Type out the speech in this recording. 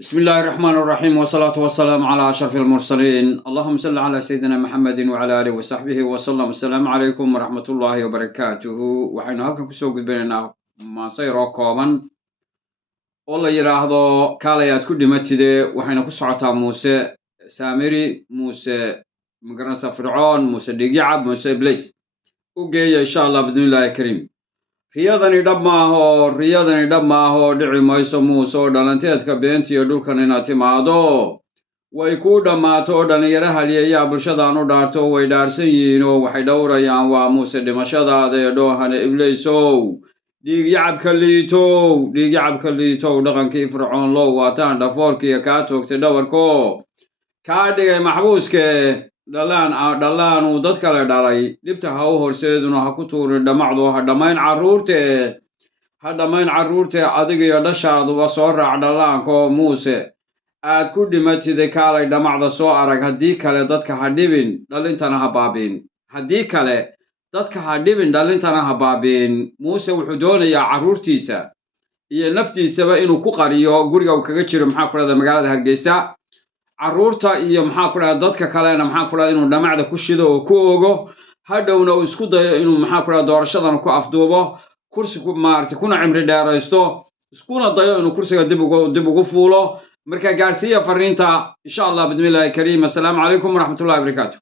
بسم الله الرحمن الرحيم والصلاة والسلام على أشرف المرسلين اللهم صل على سيدنا محمد وعلى آله وصحبه وسلم السلام عليكم ورحمة الله وبركاته وحين هلكن كسو قدبيننا ما سيرو كوبان والله يراهدو كاليات كل متده وحين كسعتا موسى سامري موسى مقرنسة فرعون موسى ديقعب موسى إبليس وقيا إن شاء الله بإذن الله الكريم riyadani dhab maaho dhici mayso muusoo dhalanteedka beentiyo dhulkan inaad timaado way kuu dhammaato dhalinyaro haliyayaa bulshadaan u dhaarto way dhaarsan yihiinoo waxay dhowrayaan waa muuse dhimashadaada ee dhoohane ibleysow dhiigyacabka liitow dhaqankii fircoon low waataan dhafoorkiiyo kaa toogtay dhawarko kaa dhigay maxbuuske dhallaanuu dad kale dhalay dhibta ha u horseeduna ha ku tuurin dhammacdo ha dhammayn carruurte adigiyo dhashaaduba soo raac dhallaanko muuse aad ku dhimatida kaalay dhammacda soo arag haddii kale dadka ha dhibin dhalintana ha baabiin muuse wuxuu doonayaa carruurtiisa iyo naftiisaba inuu ku qariyo guriga uu kaga jiro maxaa ku dhahda magaalada hargeysa carruurta iyo maxaa ku dhahda dadka kalena maxaa ku dhahda inuu dhammacda ku shido oo ku ogo hadhowna uu isku dayo inuu maxaa ku dhahda doorashadan ku afduubo kursi kuna cimri dheeraysto iskuna dayo inuu kursiga dib ugu fuulo marka gaarsiiya fariinta insha Allah bismillahi kariim assalaamu calaykum waraxmatullahi wabarakaatuh